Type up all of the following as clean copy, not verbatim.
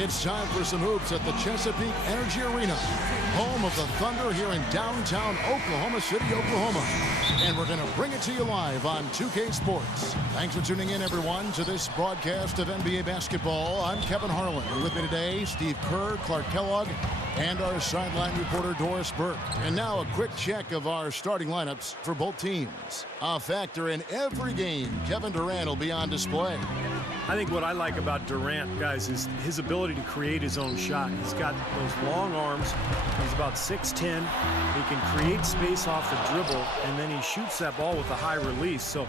It's time for some hoops at the Chesapeake Energy Arena, home of the Thunder here in downtown Oklahoma City, Oklahoma. And we're going to bring it to you live on 2K Sports. Thanks for tuning in, everyone, to this broadcast of NBA basketball. I'm Kevin Harlan. With me today, Steve Kerr, Clark Kellogg, and our sideline reporter, Doris Burke. And now a quick check of our starting lineups for both teams. A factor in every game, Kevin Durant will be on display. I think what I like about Durant, guys, is his ability to create his own shot. He's got those long arms. He's about 6'10". He can create space off the dribble, and then he shoots that ball with a high release. So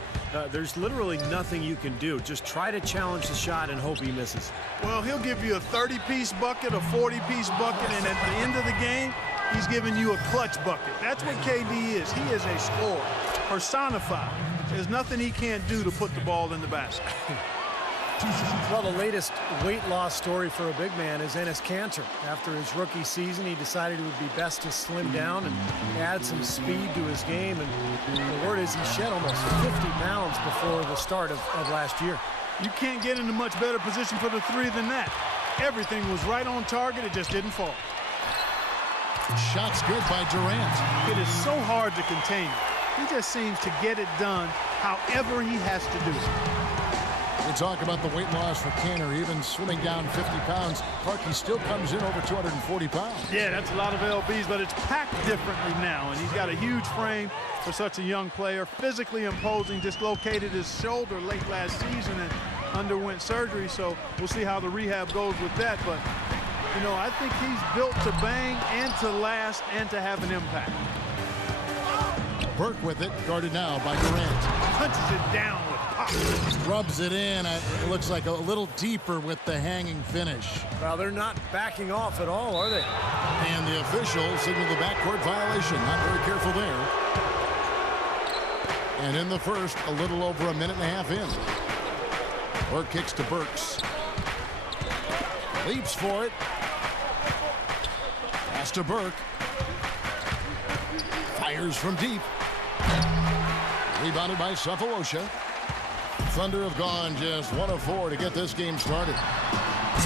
there's literally nothing you can do. Just try to challenge the shot and hope he misses. Well, he'll give you a 30-piece bucket, a 40-piece bucket, and at the end of the game, he's giving you a clutch bucket. That's what KD is. He is a scorer, personified. There's nothing he can't do to put the ball in the basket. Well, the latest weight loss story for a big man is Enes Kanter. After his rookie season, he decided it would be best to slim down and add some speed to his game. And the word is he shed almost 50 pounds before the start of last year. You can't get in a much better position for the three than that. Everything was right on target. It just didn't fall. Shot's good by Durant. It is so hard to contain. He just seems to get it done however he has to do it. We talk about the weight loss for Kanter, even slimming down 50 pounds. Clark, he still comes in over 240 pounds. Yeah, that's a lot of lbs, but it's packed differently now, and he's got a huge frame for such a young player. Physically imposing, dislocated his shoulder late last season and underwent surgery, so we'll see how the rehab goes with that. But, you know, I think he's built to bang and to last and to have an impact. Burke with it, guarded now by Durant. Punches it down with pop. Rubs it in. It looks like a little deeper with the hanging finish. Well, they're not backing off at all, are they? And the official signaled the backcourt violation. Not very careful there. And in the first, a little over a minute and a half in. Burke kicks to Burks. Leaps for it. Pass to Burke. Fires from deep. Rebounded by Cephalosha. Thunder have gone just 1 of 4 to get this game started.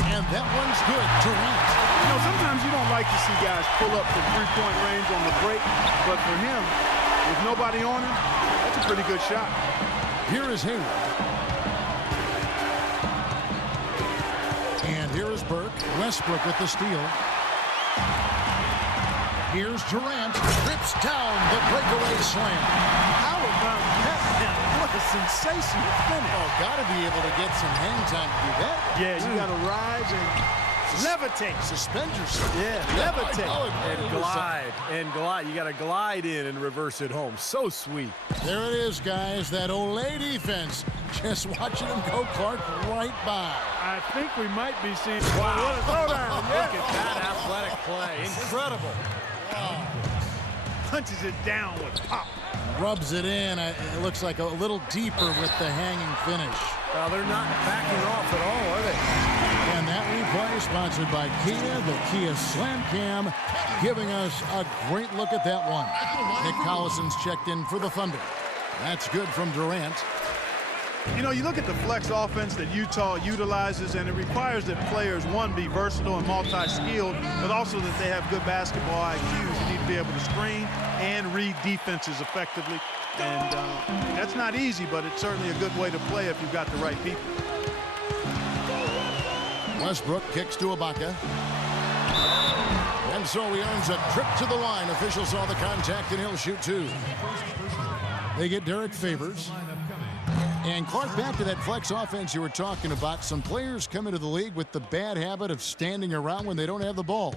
And that one's good. Durant. You know, sometimes you don't like to see guys pull up from three-point range on the break, but for him, with nobody on him, that's a pretty good shot. Here is Hayward. And here is Burke. Westbrook with the steal. Here's Durant. Rips down the breakaway slam. How about that? What a sensational finish. Oh, got to be able to get some hang time to do that. Yeah, you got to rise and levitate. Suspend yourself. Yeah, levitate. And glide. You got to glide in and reverse it home. So sweet. There it is, guys. That Olay defense. Just watching him go, Clark, right by. I think we might be seeing what a throwdown. Look at that athletic play. Incredible. Wow. Punches it down with pop. Rubs it in. It looks like a little deeper with the hanging finish. Well, they're not backing off at all, are they? And that replay sponsored by Kia, the Kia Slam Cam, giving us a great look at that one. Nick Collison's checked in for the Thunder. That's good from Durant. You know, you look at the flex offense that Utah utilizes, and it requires that players, one, be versatile and multi-skilled, but also that they have good basketball IQs. You need to be able to screen and read defenses effectively. And that's not easy, but it's certainly a good way to play if you've got the right people. Westbrook kicks to Ibaka. And so he earns a trip to the line. Officials saw the contact, and he'll shoot two. They get Derek Favors. And Clark, back to that flex offense you were talking about. Some players come into the league with the bad habit of standing around when they don't have the ball.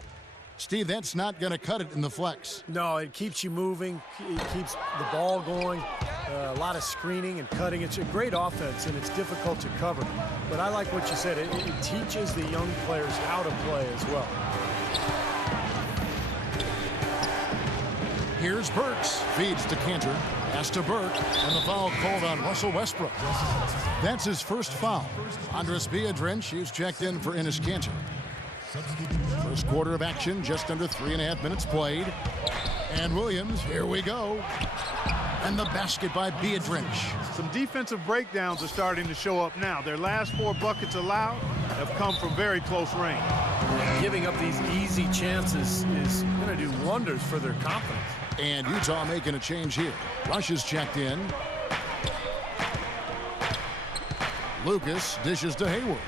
Steve, that's not going to cut it in the flex. No, it keeps you moving. It keeps the ball going. A lot of screening and cutting. It's a great offense, and it's difficult to cover. But I like what you said. It teaches the young players how to play as well. Here's Burks. Feeds to Kanter. Pass to Burke, and the foul called on Russell Westbrook. That's his first foul. Andres Biedrins, who's checked in for Enes Kanter. First quarter of action, just under 3.5 minutes played. And Williams, here we go. And the basket by Biedrins. Some defensive breakdowns are starting to show up now. Their last 4 buckets allowed, have come from very close range. Giving up these easy chances is going to do wonders for their confidence. And Utah making a change here. Rush is checked in. Lucas dishes to Hayward.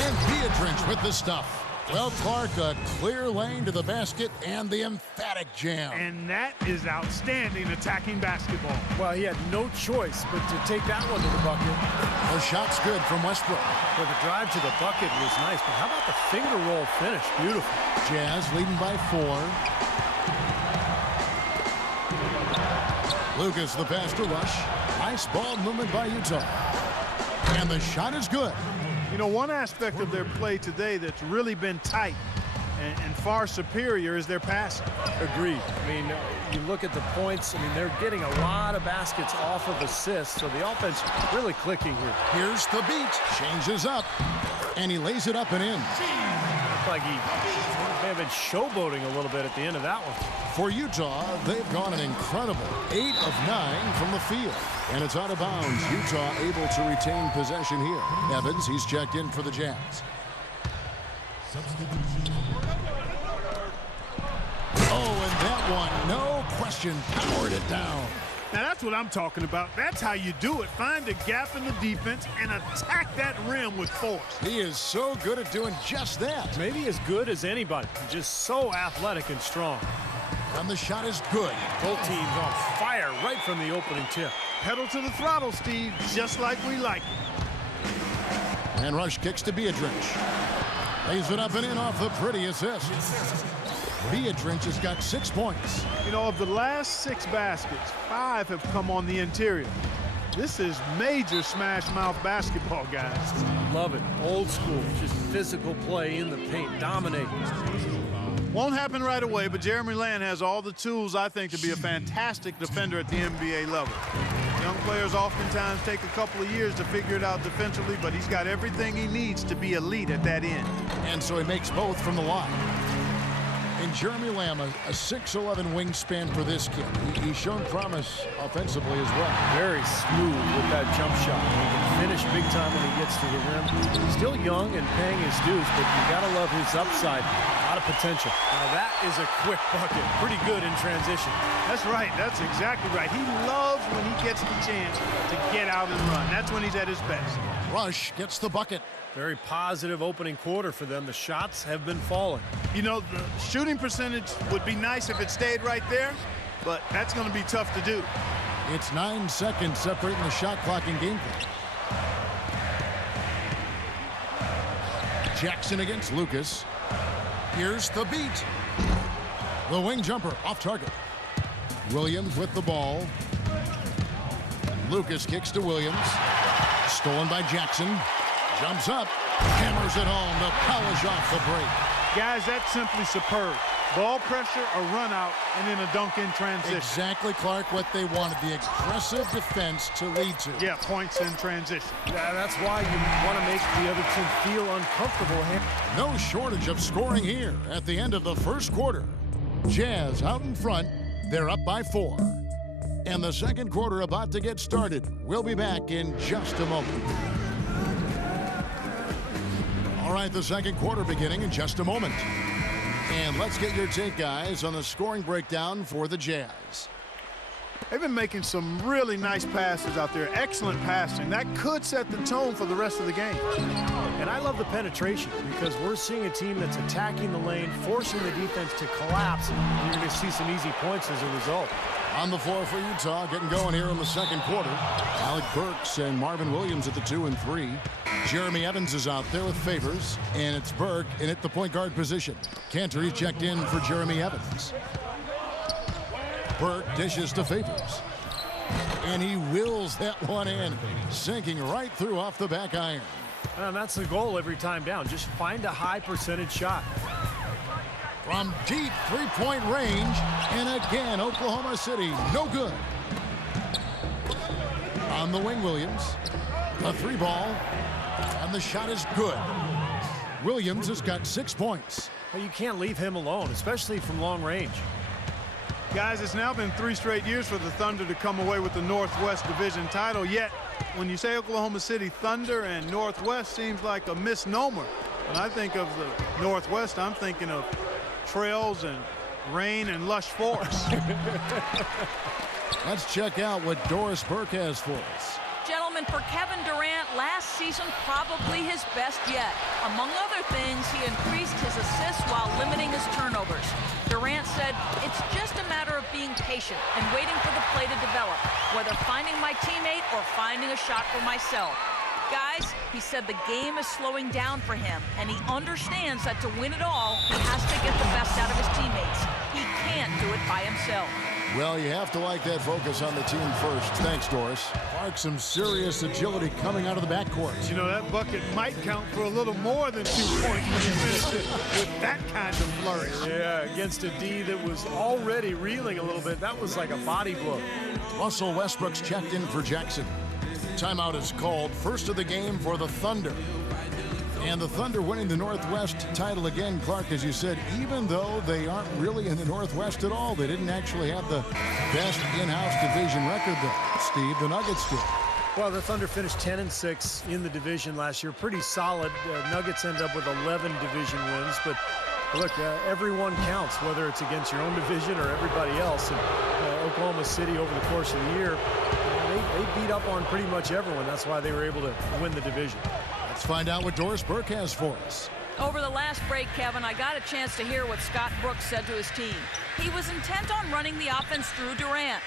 And Pietrich with the stuff. Well, Clark, a clear lane to the basket and the emphatic jam. And that is outstanding attacking basketball. Well, he had no choice but to take that one to the bucket. The shot's good from Westbrook. Well, the drive to the bucket was nice, but how about the finger roll finish? Beautiful. Jazz leading by 4. Lucas the pass to Rush. Nice ball movement by Utah. And the shot is good. You know, one aspect of their play today that's really been tight and far superior is their passing. Agreed. I mean, you look at the points, I mean, they're getting a lot of baskets off of assists, so the offense really clicking here. Here's the beat. Changes up. And he lays it up and in. Looked like he may have been showboating a little bit at the end of that one. For Utah, they've gone an incredible 8 of 9 from the field. And it's out of bounds. Utah able to retain possession here. Evans, he's checked in for the Jazz. Oh, and that one, no question, powered it down. Now, that's what I'm talking about. That's how you do it. Find a gap in the defense and attack that rim with force. He is so good at doing just that. Maybe as good as anybody. Just so athletic and strong. And the shot is good. Both teams on fire right from the opening tip. Pedal to the throttle, Steve, just like we like it. And Rush kicks to Pietrich. Lays it up and in off the pretty assist. Pietrich has got 6 points. You know, of the last 6 baskets, 5 have come on the interior. This is major smash mouth basketball, guys. Love it. Old school. Just physical play in the paint. Dominating. Won't happen right away, but Jeremy Lamb has all the tools, I think, to be a fantastic defender at the NBA level. Young players oftentimes take a couple of years to figure it out defensively, but he's got everything he needs to be elite at that end. And so he makes both from the line. And Jeremy Lamb, a 6'11" wingspan for this kid. He's shown promise offensively as well. Very smooth with that jump shot. He can finish big time when he gets to the rim. He's still young and paying his dues, but you got to love his upside. A lot of potential. Now that is a quick bucket. Pretty good in transition. That's right. That's exactly right. He loves when he gets the chance to get out and run. That's when he's at his best. Rush gets the bucket. Very positive opening quarter for them. The shots have been falling. You know, the shooting percentage would be nice if it stayed right there, but that's going to be tough to do. It's 9 seconds separating the shot clock and gameplay. Jackson against Lucas. Here's the beat. The wing jumper off target. Williams with the ball. Lucas kicks to Williams. Stolen by Jackson. Jumps up. Hammers it home to polish off the break. Guys, that's simply superb. Ball pressure, a run out, and then a dunk in transition. Exactly, Clark, what they wanted. The aggressive defense to lead to. Yeah, points in transition. Yeah, that's why you want to make the other team feel uncomfortable here. No shortage of scoring here at the end of the first quarter. Jazz out in front. They're up by 4. And the second quarter about to get started. We'll be back in just a moment. All right, the second quarter beginning in just a moment. And let's get your take, guys, on the scoring breakdown for the Jazz. They've been making some really nice passes out there. Excellent passing. That could set the tone for the rest of the game. And I love the penetration because we're seeing a team that's attacking the lane, forcing the defense to collapse. And you're going to see some easy points as a result. On the floor for Utah, getting going here in the second quarter. Alec Burks and Marvin Williams at the 2 and 3. Jeremy Evans is out there with Favors, and it's Burke in at the point guard position. Cantor, he's checked in for Jeremy Evans. Burke dishes to Favors. And he wills that one in, sinking right through off the back iron. And that's the goal every time down. Just find a high percentage shot. From deep three-point range, and again, Oklahoma City, no good. On the wing, Williams. A 3-ball, and the shot is good. Williams has got 6 points. Well, you can't leave him alone, especially from long range. Guys, it's now been 3 straight years for the Thunder to come away with the Northwest Division title, yet when you say Oklahoma City Thunder and Northwest seems like a misnomer. When I think of the Northwest, I'm thinking of trails and rain and lush forests. Let's check out what Doris Burke has for us. Gentlemen, for Kevin Durant, last season probably his best yet. Among other things, he increased his assists while limiting his turnovers. Durant said, "It's just a matter of being patient and waiting for the play to develop, whether finding my teammate or finding a shot for myself." Guys, he said the game is slowing down for him, and he understands that to win it all, he has to get the best out of his teammates. He can't do it by himself. Well, you have to like that focus on the team first. Thanks, Doris. Clark, some serious agility coming out of the backcourt. You know, that bucket might count for a little more than 2 points when you finish it with that kind of flourish. Yeah, against a D that was already reeling a little bit. That was like a body blow. Russell Westbrook's checked in for Jackson. Timeout is called. First of the game for the Thunder. And the Thunder winning the Northwest title again, Clark, as you said, even though they aren't really in the Northwest at all. They didn't actually have the best in-house division record, though. Steve, the Nuggets did. Well, the Thunder finished 10-6 in the division last year. Pretty solid. Nuggets end up with 11 division wins. But look, everyone counts, whether it's against your own division or everybody else. And Oklahoma City, over the course of the year, they beat up on pretty much everyone. That's why they were able to win the division. Let's find out what Doris Burke has for us. Over the last break, Kevin, I got a chance to hear what Scott Brooks said to his team. He was intent on running the offense through Durant.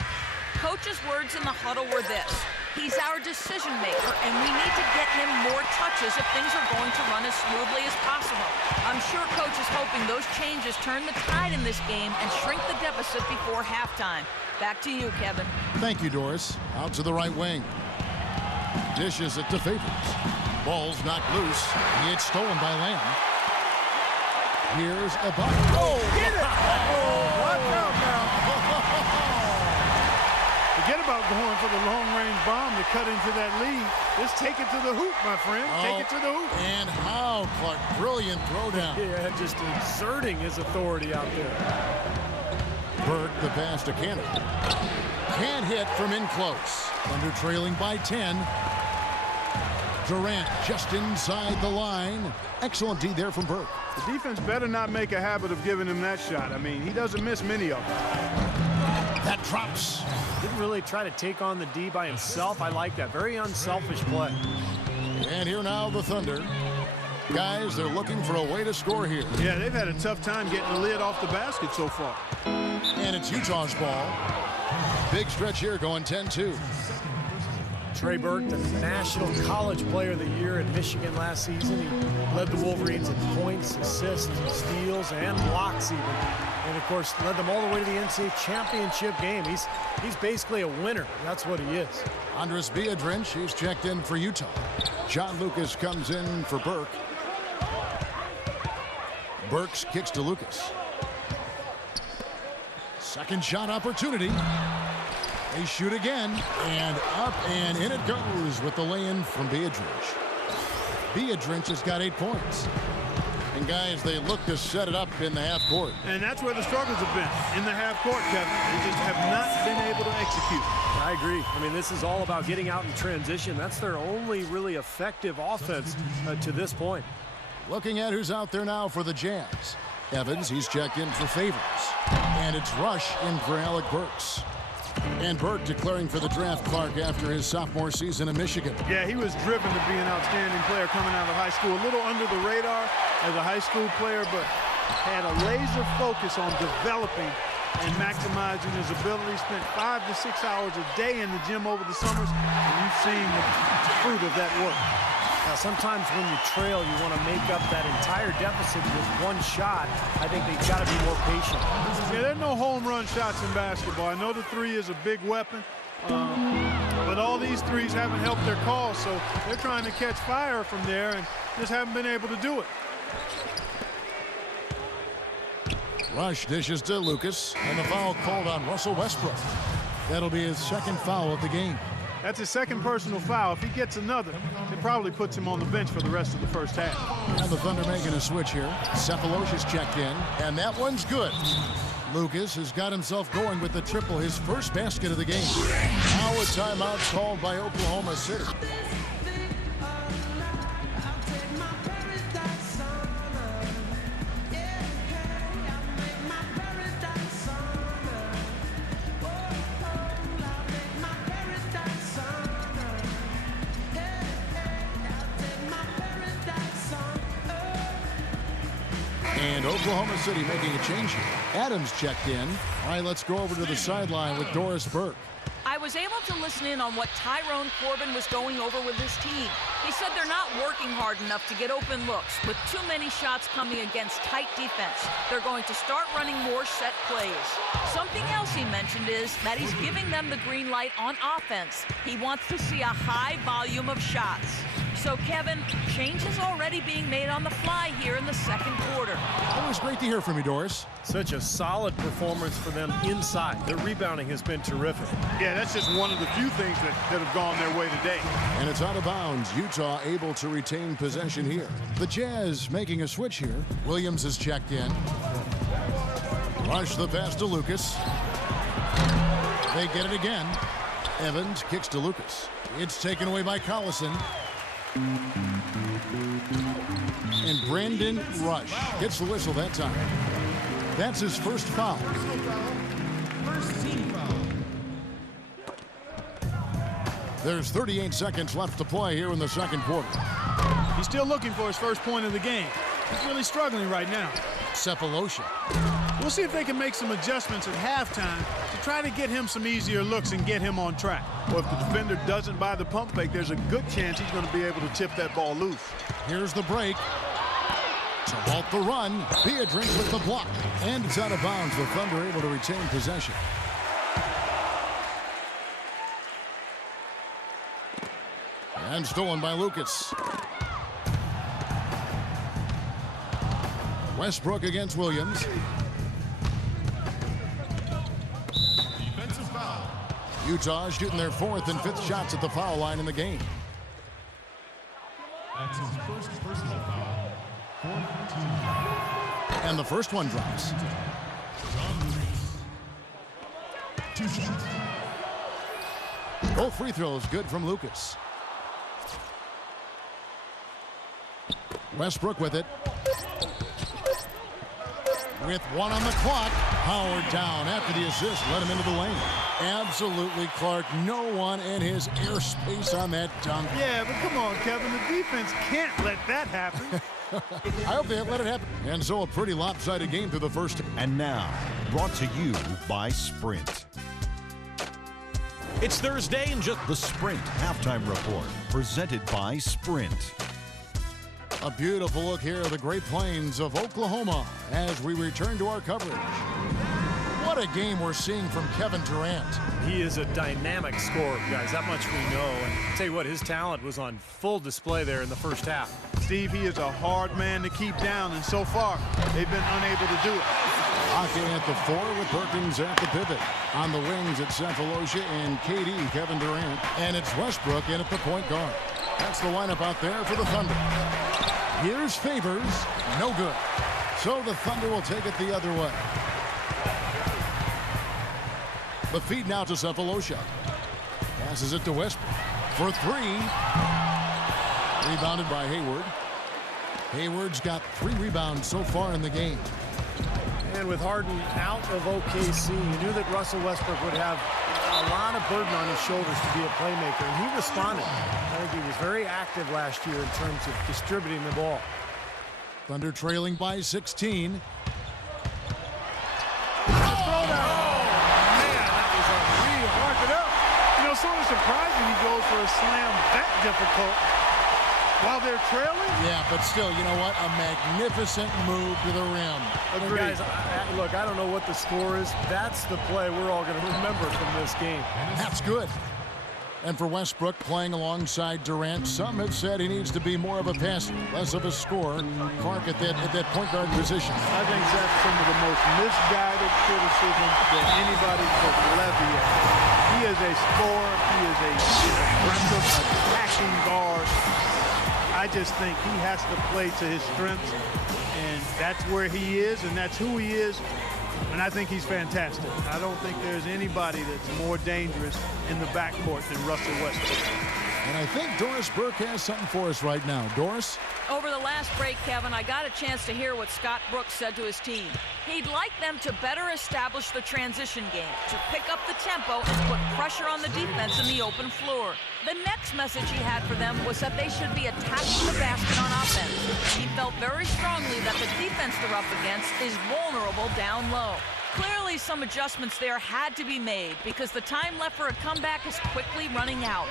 Coach's words in the huddle were this: "He's our decision maker, and we need to get him more touches if things are going to run as smoothly as possible." I'm sure Coach is hoping those changes turn the tide in this game and shrink the deficit before halftime. Back to you, Kevin. Thank you, Doris. Out to the right wing. Dishes it to Favors. Ball's knocked loose. It's stolen by Lamb. Here's a bucket. Oh, get it! Oh, watch out now. Forget about going for the long-range bomb to cut into that lead. Just take it to the hoop, my friend. Take it to the hoop. And how, Clark? Brilliant throwdown. Yeah, just exerting his authority out there. Burke, the pass to Cannon. Can't hit from in close. Thunder trailing by 10. Durant just inside the line. Excellent D there from Burke. The defense better not make a habit of giving him that shot. I mean, he doesn't miss many of them. That drops. Didn't really try to take on the D by himself. I like that. Very unselfish play. And here now the Thunder. Guys, they're looking for a way to score here. Yeah, they've had a tough time getting the lid off the basket so far. And it's Utah's ball. Big stretch here going 10-2. Trey Burke, the National College Player of the Year in Michigan last season. He led the Wolverines in points, assists, steals, and blocks even. And, of course, led them all the way to the NCAA championship game. He's basically a winner. That's what he is. Andres Biedrins, he's checked in for Utah. John Lucas comes in for Burke. Burks kicks to Lucas. Second shot opportunity. They shoot again, and up and in it goes with the lay-in from Biedrins. Biedrins has got 8 points. And guys, they look to set it up in the half court. And that's where the struggles have been, in the half court, Kevin. They just have not been able to execute. I agree. I mean, this is all about getting out in transition. That's their only really effective offense to this point. Looking at who's out there now for the Jazz. Evans, he's checked in for Favors. And it's Rush in for Alec Burks. And Burke declaring for the draft, Clark, after his sophomore season in Michigan. Yeah, he was driven to be an outstanding player coming out of high school. A little under the radar as a high school player, but had a laser focus on developing and maximizing his ability. Spent 5 to 6 hours a day in the gym over the summers, and you've seen the fruit of that work. Now, sometimes when you trail, you want to make up that entire deficit with one shot. I think they've got to be more patient. Yeah, there are no home run shots in basketball. I know the three is a big weapon, but all these threes haven't helped their cause, so they're trying to catch fire from there and just haven't been able to do it. Rush dishes to Lucas, and the foul called on Russell Westbrook. That'll be his second foul of the game. That's his second personal foul. If he gets another, it probably puts him on the bench for the rest of the first half. And the Thunder making a switch here. Cephalosha's checked in, and that one's good. Lucas has got himself going with the triple, his first basket of the game. Now a timeout called by Oklahoma City. And Oklahoma City making a change here. Adams checked in. All right, let's go over to the sideline with Doris Burke. I was able to listen in on what Tyrone Corbin was going over with his team. He said they're not working hard enough to get open looks. With too many shots coming against tight defense, they're going to start running more set plays. Something else he mentioned is that he's giving them the green light on offense. He wants to see a high volume of shots. So, Kevin, change is already being made on the fly here in the second quarter. Always great to hear from you, Doris. Such a solid performance for them inside. Their rebounding has been terrific. Yeah, that's just one of the few things that have gone their way today. And it's out of bounds. Utah able to retain possession here. The Jazz making a switch here. Williams is checked in. Rush the pass to Lucas. They get it again. Evans kicks to Lucas. It's taken away by Collison. And Brandon Rush gets the whistle that time. That's his first foul. First team foul. There's 38 seconds left to play here in the second quarter. He's still looking for his first point of the game. He's really struggling right now. Cephalosha. We'll see if they can make some adjustments at halftime to try to get him some easier looks and get him on track. Well, if the defender doesn't buy the pump fake, there's a good chance he's going to be able to tip that ball loose. Here's the break. To halt the run, Beatrice with the block. And it's out of bounds. The Thunder able to retain possession. And stolen by Lucas. Westbrook against Williams. Defensive foul. Utah shooting their fourth and fifth shots at the foul line in the game. That's his first personal foul. 4-2. And the first one drops. John Lucas. 2 shots. Both free throws good from Lucas. Westbrook with it. With one on the clock, Howard down after the assist, let him into the lane. Absolutely, Clark, no one in his airspace on that dunk. Yeah, but come on, Kevin, the defense can't let that happen. I hope they let it happen. And so a pretty lopsided game through the first. And now, brought to you by Sprint. It's Thursday and just the Sprint halftime report, presented by Sprint. A beautiful look here at the Great Plains of Oklahoma as we return to our coverage. What a game we're seeing from Kevin Durant. He is a dynamic scorer, guys. That much we know. And I'll tell you what, his talent was on full display there in the first half. Steve, he is a hard man to keep down, and so far, they've been unable to do it. Hockey at the 4 with Perkins at the pivot. On the wings, it's Cephalosha and KD, Kevin Durant. And it's Westbrook in at the point guard. That's the lineup out there for the Thunder. Here's Favors, no good. So the Thunder will take it the other way. The feed now to Cephalosha. Passes it to Westbrook for 3. Rebounded by Hayward. Hayward's got 3 rebounds so far in the game. And with Harden out of OKC, you knew that Russell Westbrook would have a lot of burden on his shoulders to be a playmaker, and he responded. I think he was very active last year in terms of distributing the ball. Thunder trailing by 16. Sort of surprising he goes for a slam that difficult while they're trailing. Yeah, but still, you know what? A magnificent move to the rim. Guys, look, I don't know what the score is. That's the play we're all going to remember from this game. That's good. And for Westbrook playing alongside Durant, some have said he needs to be more of a passer, less of a scorer. Clark at that point guard position. I think that's some of the most misguided criticism that anybody could levy at. He is a scorer. He is a aggressive, attacking guard. I just think he has to play to his strengths, and that's where he is, and that's who he is. And I think he's fantastic. I don't think there's anybody that's more dangerous in the backcourt than Russell Westbrook. And I think Doris Burke has something for us right now. Doris? Over the last break, Kevin, I got a chance to hear what Scott Brooks said to his team. He'd like them to better establish the transition game, to pick up the tempo and put pressure on the defense in the open floor. The next message he had for them was that they should be attacking the basket on offense. He felt very strongly that the defense they're up against is vulnerable down low. Clearly, some adjustments there had to be made because the time left for a comeback is quickly running out.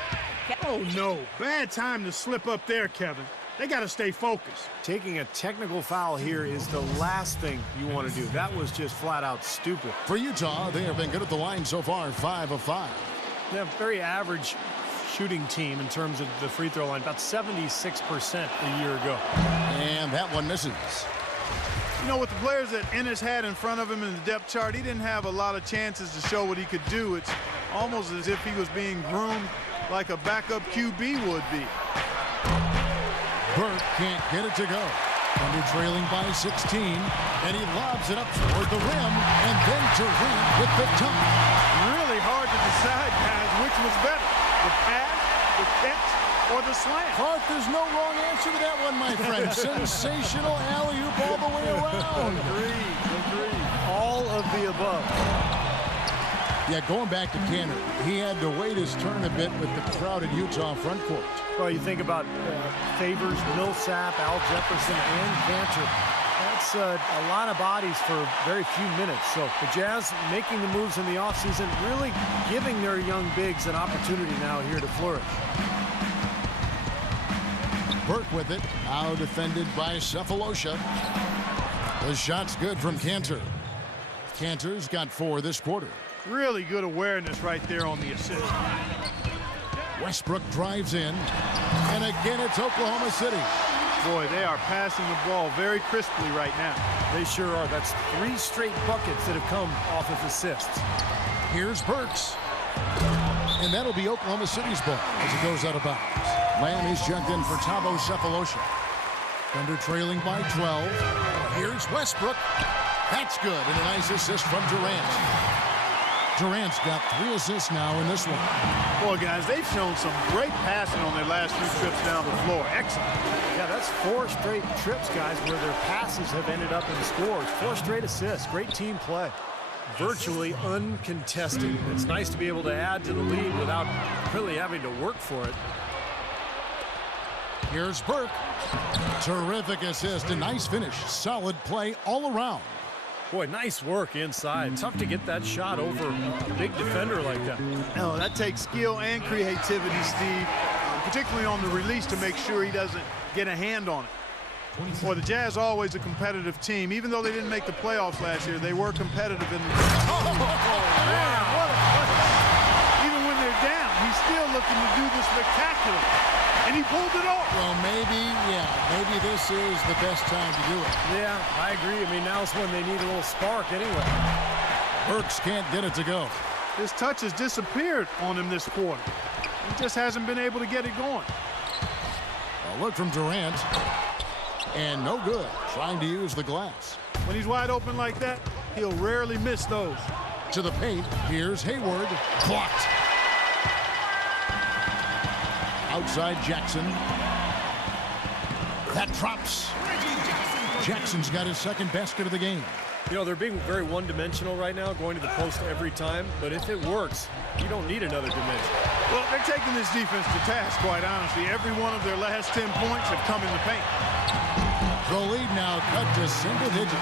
Oh, no. Bad time to slip up there, Kevin. They got to stay focused. Taking a technical foul here is the last thing you want to do. That was just flat out stupid. For Utah, they have been good at the line so far, 5 of 5. They have a very average shooting team in terms of the free throw line, about 76% a year ago. And that one misses. You know, with the players that Ennis had in front of him in the depth chart, he didn't have a lot of chances to show what he could do. It's almost as if he was being groomed like a backup QB would be. Burke can't get it to go. Thunder trailing by 16, and he lobs it up toward the rim, and then Durant with the dunk. Really hard to decide, guys, which was better, the pass, the catch, or the slam. Clark, there's no wrong answer to that one, my friend. Sensational alley-oop all the way around. Agreed. All of the above. Yeah, going back to Cantor, he had to wait his turn a bit with the crowded Utah front court. Well, you think about Favors, Millsap, Al Jefferson, and Cantor. That's a lot of bodies for very few minutes. So the Jazz making the moves in the offseason, really giving their young bigs an opportunity now here to flourish. Burke with it, now defended by Cephalosha. The shot's good from Cantor. Cantor's got 4 this quarter. Really good awareness right there on the assist. Westbrook drives in, and again it's Oklahoma City. Boy, they are passing the ball very crisply right now. They sure are. That's 3 straight buckets that have come off of assists. Here's Burks. And that'll be Oklahoma City's ball as it goes out of bounds. Lamb is checked in for Thabo Cephalosha. Thunder trailing by 12. Here's Westbrook. That's good, and a nice assist from Durant. Durant's got 3 assists now in this one. Boy, guys, they've shown some great passing on their last 3 trips down the floor. Excellent. Yeah, that's 4 straight trips, guys, where their passes have ended up in scores. 4 straight assists. Great team play. Virtually uncontested. It's nice to be able to add to the lead without really having to work for it. Here's Burke. Terrific assist, a nice finish. Solid play all around. Boy, nice work inside. Tough to get that shot over a big defender like that. No, that takes skill and creativity, Steve, particularly on the release to make sure he doesn't get a hand on it. Boy, the Jazz always a competitive team. Even though they didn't make the playoffs last year, they were competitive in the Oh, man, what a play. Even when they're down, he's still looking to do this spectacular. And he pulled it off. Well, maybe this is the best time to do it. Yeah, I agree. I mean, now's when they need a little spark anyway. Burks can't get it to go. His touch has disappeared on him this quarter. He just hasn't been able to get it going. A look from Durant. And no good, trying to use the glass. When he's wide open like that, he'll rarely miss those. To the paint, here's Hayward. Blocked. Outside Jackson. That drops. Jackson's got his second basket of the game. You know, they're being very one-dimensional right now, going to the post every time. But if it works, you don't need another dimension. Well, they're taking this defense to task, quite honestly. Every one of their last 10 points have come in the paint. The lead now cut to single digits.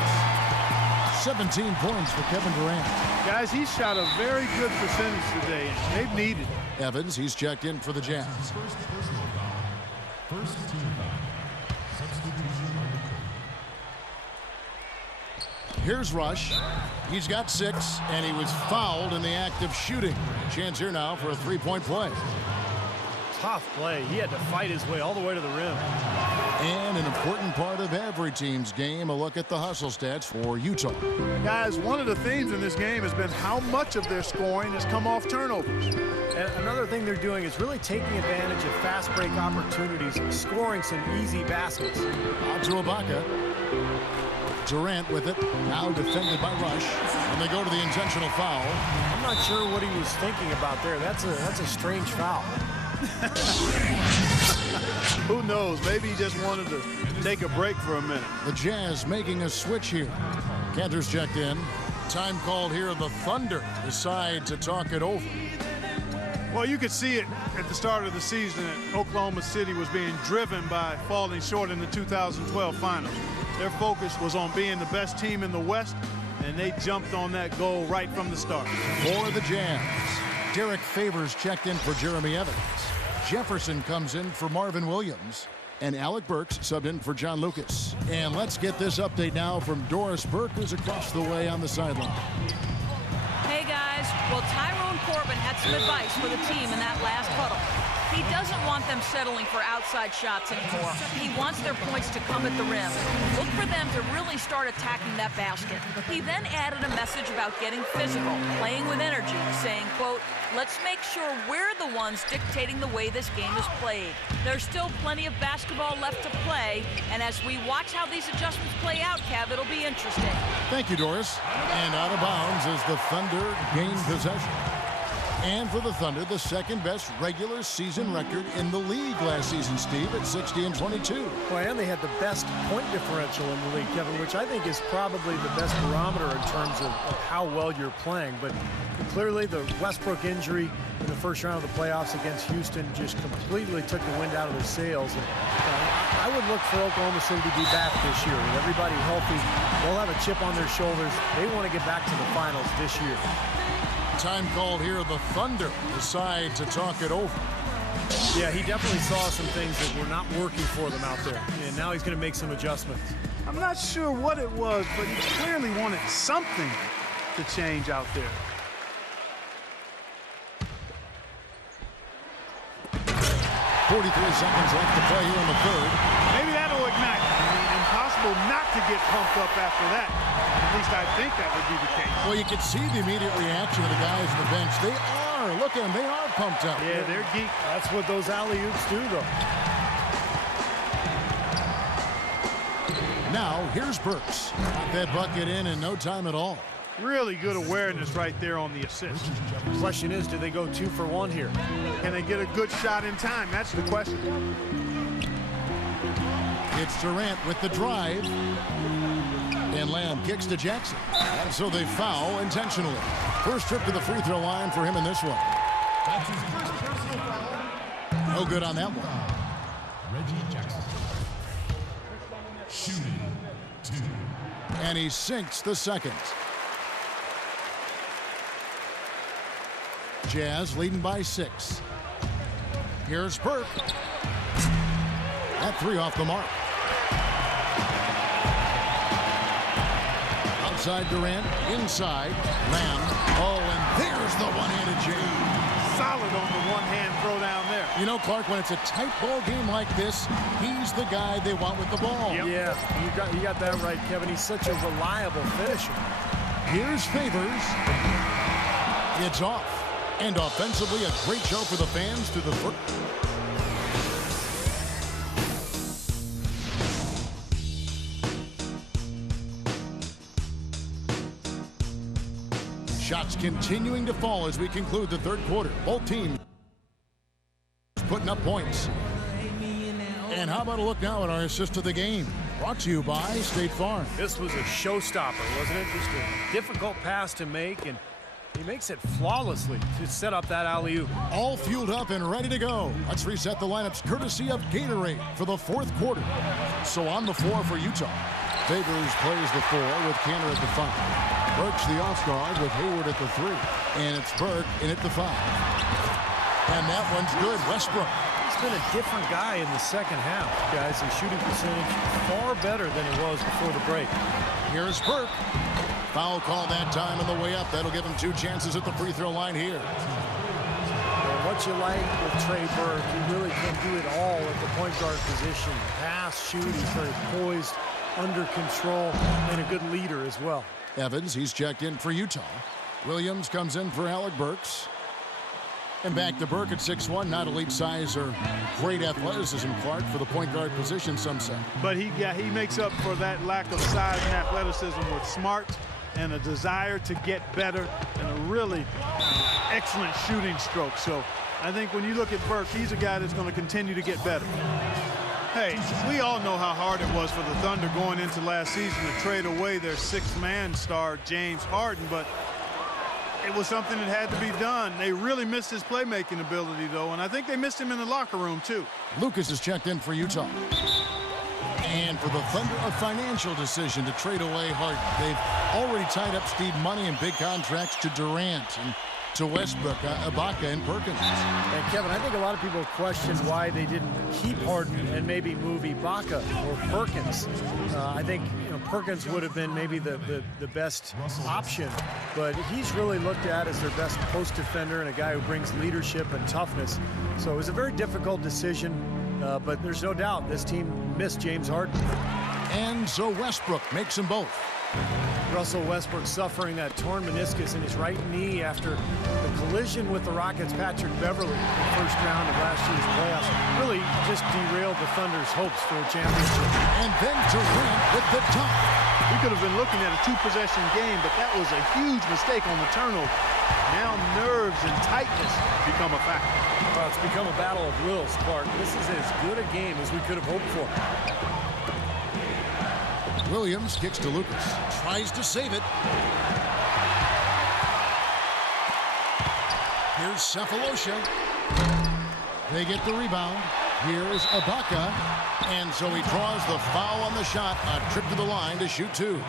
17 points for Kevin Durant. Guys, he's shot a very good percentage today, and they've needed it. Evans, he's checked in for the Jazz. First team foul. Substitution on the court. Here's Rush. He's got 6, and he was fouled in the act of shooting. Chance here now for a 3-point play. tough play. He had to fight his way all the way to the rim. And an important part of every team's game, a look at the hustle stats for Utah. Guys, one of the themes in this game has been how much of their scoring has come off turnovers. And another thing they're doing is really taking advantage of fast break opportunities and scoring some easy baskets. Out to Ibaka. Durant with it, now defended by Rush, and they go to the intentional foul. I'm not sure what he was thinking about there. That's a strange foul. Who knows? Maybe he just wanted to take a break for a minute. The Jazz making a switch here. Cantor's checked in. Time called here. The Thunder decide to talk it over. Well, you could see it at the start of the season that Oklahoma City was being driven by falling short in the 2012 finals. Their focus was on being the best team in the West, and they jumped on that goal right from the start. For the Jazz, Derek Favors checked in for Jeremy Evans. Jefferson comes in for Marvin Williams. And Alec Burks subbed in for John Lucas. And let's get this update now from Doris Burke, who's across the way on the sideline. Hey, guys. Well, Tyrone Corbin had some advice for the team in that last huddle. He doesn't want them settling for outside shots anymore. He wants their points to come at the rim. Look for them to really start attacking that basket. He then added a message about getting physical, playing with energy, saying, quote, let's make sure we're the ones dictating the way this game is played. There's still plenty of basketball left to play, and as we watch how these adjustments play out, Kev, it'll be interesting. Thank you, Doris. And out of bounds as the Thunder gain possession. And for the Thunder, the second best regular season record in the league last season, Steve, at 60-22. Well, and they had the best point differential in the league, Kevin, which I think is probably the best barometer in terms of how well you're playing. But clearly the Westbrook injury in the first round of the playoffs against Houston just completely took the wind out of their sails. And I would look for Oklahoma City to be back this year. With everybody healthy, they'll have a chip on their shoulders. They want to get back to the finals this year. Time called here. The Thunder decide to talk it over. Yeah, he definitely saw some things that were not working for them out there. And now he's going to make some adjustments. I'm not sure what it was, but he clearly wanted something to change out there. 43 seconds left to play here in the third. Maybe that'll ignite. I mean, impossible not to get pumped up after that. At least I think that would be the case. Well, you can see the immediate reaction of the guys on the bench. They are. Look at them. They are pumped up. Yeah, they're geek. That's what those alley-oops do, though. Now, here's Burks. Got that bucket in no time at all. Really good awareness right there on the assist. The question is, do they go 2 for 1 here? Can they get a good shot in time? That's the question. It's Durant with the drive. And Lamb kicks to Jackson. And so they foul intentionally. First trip to the free throw line for him in this one. That's his first personal foul. No good on that one. Reggie Jackson. Shooting 2. And he sinks the second. Jazz leading by 6. Here's Burke. That 3 off the mark. Outside Durant, inside Lamb. Oh, and there's the one-handed jam. Solid on the one-hand throw down there. You know, Clark, when it's a tight ball game like this, he's the guy they want with the ball. Yep. Yeah, you got that right, Kevin. He's such a reliable finisher. Here's Favors. It's off. And offensively, a great show for the fans through the first. Shots continuing to fall as we conclude the third quarter. Both teams putting up points. And how about a look now at our assist of the game? Brought to you by State Farm. This was a showstopper, wasn't it? Just a difficult pass to make, and he makes it flawlessly to set up that alley-oop. All fueled up and ready to go. Let's reset the lineups courtesy of Gatorade for the fourth quarter. So on the floor for Utah. Favors plays the 4 with Cantor at the 5. Burks the off guard with Hayward at the 3. And it's Burke in at the 5. And that one's good. Westbrook. He's been a different guy in the second half, guys. His shooting percentage far better than it was before the break. Here's Burke. Foul call that time on the way up. That'll give him 2 chances at the free throw line here. And what what you like with Trey Burke. He really can do it all at the point guard position. Pass, shoot, he's very poised, under control, and a good leader as well. Evans, he's checked in for Utah. Williams comes in for Alec Burks. And back to Burke at 6'1", not elite size or great athleticism, Clark, for the point guard position, some say. But he makes up for that lack of size and athleticism with smarts and a desire to get better and a really excellent shooting stroke. So I think when you look at Burke, he's a guy that's going to continue to get better. Hey, we all know how hard it was for the Thunder going into last season to trade away their sixth-man star, James Harden, but it was something that had to be done. They really missed his playmaking ability, though, and I think they missed him in the locker room, too. Lucas is checked in for Utah. And for the Thunder, a financial decision to trade away Harden. They've already tied up Steve money and big contracts to Durant and to Westbrook, Ibaka, and Perkins. And Kevin, I think a lot of people question why they didn't keep Harden and maybe move Ibaka or Perkins. I think Perkins would have been maybe the best option, but he's really looked at as their best post defender and a guy who brings leadership and toughness. So it was a very difficult decision, but there's no doubt this team missed James Harden. And so Westbrook makes them both. Russell Westbrook suffering that torn meniscus in his right knee after the collision with the Rockets' Patrick Beverley in the first round of last year's playoffs. Really just derailed the Thunder's hopes for a championship. And then Durant with the dunk. We could have been looking at a two-possession game, but that was a huge mistake on the turnover. Now nerves and tightness become a factor. Well, it's become a battle of wills, Clark. This is as good a game as we could have hoped for. Williams kicks to Lucas. Tries to save it. Here's Cephalosha. They get the rebound. Here's Ibaka. And so he draws the foul on the shot. A trip to the line to shoot two.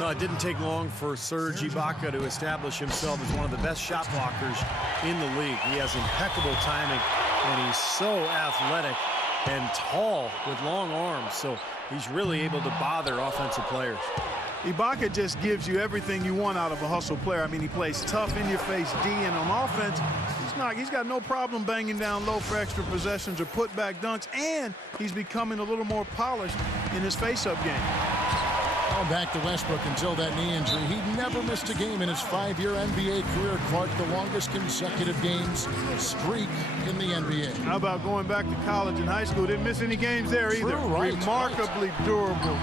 No, it didn't take long for Serge Ibaka to establish himself as one of the best shot blockers in the league. He has impeccable timing, and he's so athletic and tall with long arms. So he's really able to bother offensive players. Ibaka just gives you everything you want out of a hustle player. I mean, he plays tough, in-your-face D, and on offense, he's got no problem banging down low for extra possessions or putback dunks, and he's becoming a little more polished in his face-up game. Back to Westbrook until that knee injury. He never missed a game in his 5-year NBA career. Clark, the longest consecutive games streak in the NBA. How about going back to college and high school? Didn't miss any games there either. Right, Remarkably durable.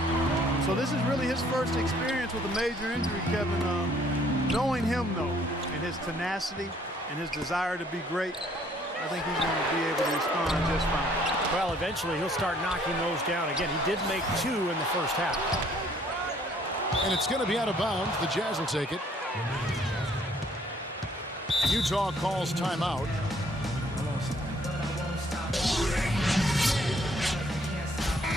So this is really his first experience with a major injury, Kevin. Knowing him, though, and his tenacity and his desire to be great, I think he's going to be able to respond just fine. Well, eventually he'll start knocking those down. Again, he did make 2 in the first half. And it's going to be out of bounds. The Jazz will take it. Utah calls timeout.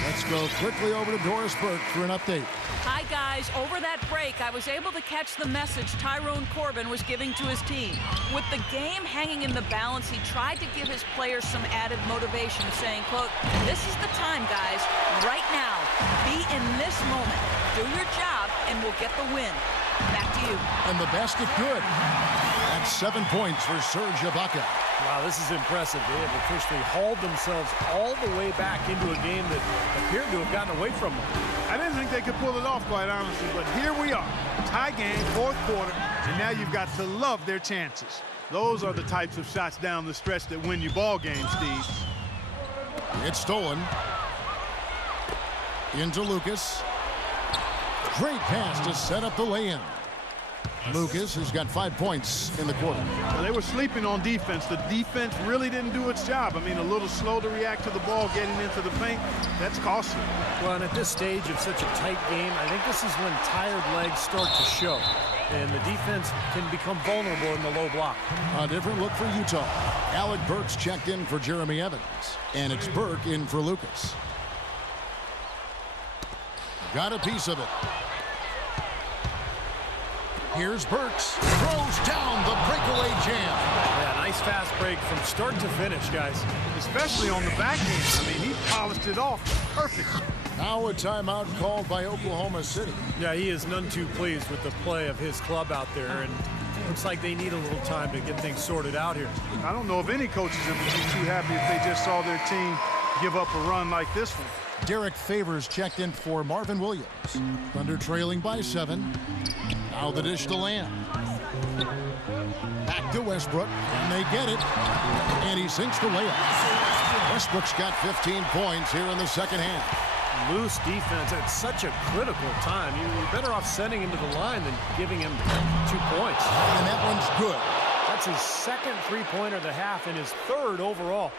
Let's go quickly over to Doris Burke for an update. Hi, guys. Over that break, I was able to catch the message Tyrone Corbin was giving to his team. With the game hanging in the balance, he tried to give his players some added motivation, saying, quote, "This is the time, guys. Right now. Be in this moment. Do your job, and we'll get the win." Back to you. And the basket good. That's 7 points for Serge Ibaka. Wow, this is impressive. They have officially hauled themselves all the way back into a game that appeared to have gotten away from them. I didn't think they could pull it off, quite honestly, but here we are. Tie game, fourth quarter, and now you've got to love their chances. Those are the types of shots down the stretch that win you ball games, Steve. It's stolen. Into Lucas. Great pass to set up the lay-in. Lucas has got 5 points in the quarter. Well, they were sleeping on defense. The defense really didn't do its job. I mean, a little slow to react to the ball getting into the paint. That's costly. Well, and at this stage of such a tight game, I think this is when tired legs start to show. And the defense can become vulnerable in the low block. A different look for Utah. Alec Burks checked in for Jeremy Evans. And it's Burke in for Lucas. Got a piece of it. Here's Burks. Throws down the breakaway jam. Yeah, nice fast break from start to finish, guys. Especially on the back end. I mean, he polished it off. Perfect. Now a timeout called by Oklahoma City. Yeah, he is none too pleased with the play of his club out there. And Looks like they need a little time to get things sorted out here. I don't know if any coaches would be too happy if they just saw their team give up a run like this one. Derek Favors checked in for Marvin Williams. Thunder trailing by 7. Now the dish to Lamb. Back to Westbrook, and they get it. And he sinks the layup. Westbrook's got 15 points here in the second half. Loose defense at such a critical time. You're better off sending him to the line than giving him 2 points. And that one's good. That's his second three-pointer of the half and his third overall.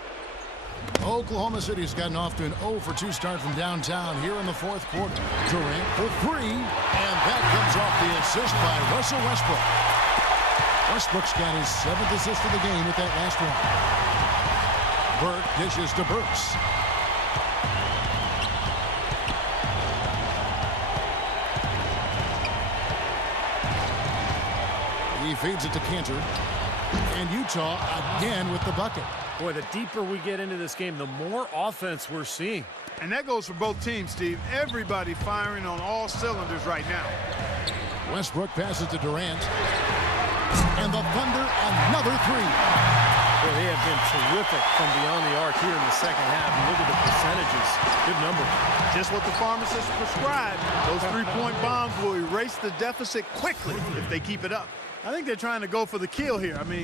Oklahoma City's gotten off to an 0 for 2 start from downtown here in the fourth quarter. Durant for 3, and that comes off the assist by Russell Westbrook. Westbrook's got his 7th assist of the game with that last one. Burke dishes to Burks. He feeds it to Cantor. And Utah again with the bucket. Boy, the deeper we get into this game, the more offense we're seeing. And that goes for both teams, Steve. Everybody firing on all cylinders right now. Westbrook passes to Durant. And the Thunder, another 3. Boy, they have been terrific from beyond the arc here in the second half. And look at the percentages. Good number. Just what the pharmacist prescribed. Those three-point bombs will erase the deficit quickly if they keep it up. I think they're trying to go for the kill here. I mean,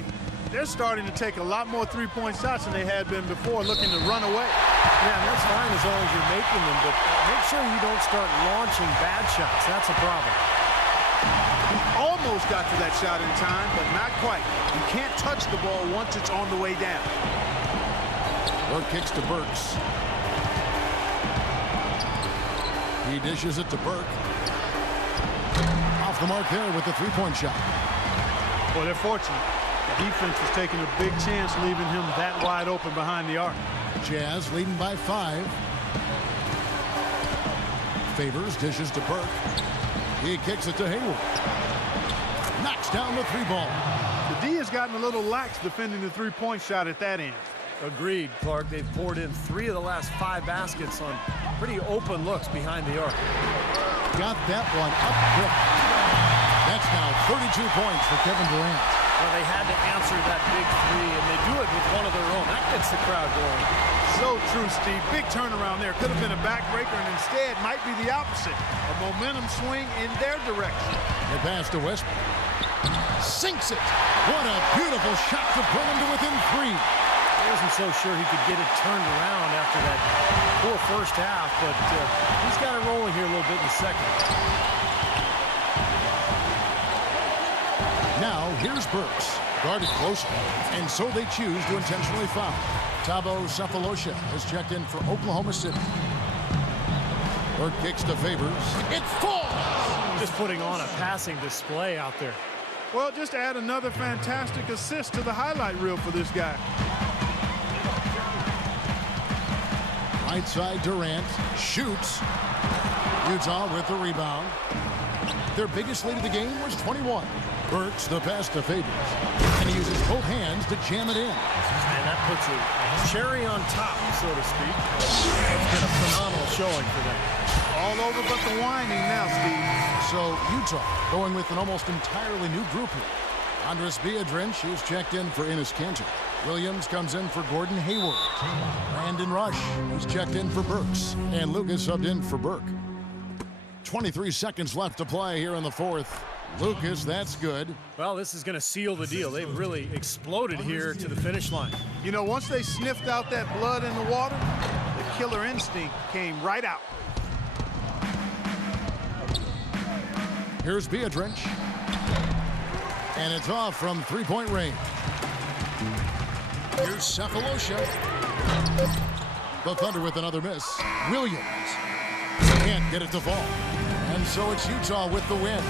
they're starting to take a lot more three-point shots than they had been before, looking to run away. Yeah, and that's fine as long as you're making them, but make sure you don't start launching bad shots. That's a problem. He almost got to that shot in time, but not quite. You can't touch the ball once it's on the way down. Burke kicks to Burks. He dishes it to Burke. Off the mark there with the three-point shot. Well, they're fortunate. The defense was taking a big chance, leaving him that wide open behind the arc. Jazz leading by 5. Favors dishes to Burke. He kicks it to Hayward. Knocks down the 3-ball. The D has gotten a little lax defending the three-point shot at that end. Agreed, Clark. They've poured in 3 of the last 5 baskets on pretty open looks behind the arc. Got that one up quick. That's now 32 points for Kevin Durant. Well, they had to answer that big 3, and they do it with one of their own. That gets the crowd going. So true, Steve. Big turnaround there. Could have been a backbreaker, and instead might be the opposite. A momentum swing in their direction. The pass to Westbrook. Sinks it. What a beautiful shot to bring him to within 3. I wasn't so sure he could get it turned around after that poor first half, but he's got it rolling here a little bit in the second. Now, here's Burks, guarded closely, and so they choose to intentionally foul. Thabo Sefolosha has checked in for Oklahoma City. Burke kicks to Favors. It falls! Just putting on a passing display out there. Well, just add another fantastic assist to the highlight reel for this guy. Right side, Durant shoots. Utah with the rebound. Their biggest lead of the game was 21. Burks the pass to Favors. And he uses both hands to jam it in. And that puts a cherry on top, so to speak. It's been a phenomenal showing for them. All over but the whining now, Steve. So Utah going with an almost entirely new group here. Andres Biedrins, who's checked in for Enes Kanter. Williams comes in for Gordon Hayward. Brandon Rush, who's checked in for Burks. And Lucas subbed in for Burke. 23 seconds left to play here in the fourth. Lucas, that's good. Well, this is going to seal the deal. They've really exploded here to the finish line. You know, once they sniffed out that blood in the water, the killer instinct came right out. Here's Biedrins. And it's off from three-point range. Here's Sefolosha. The Thunder with another miss. Williams can't get it to fall. And so it's Utah with the win.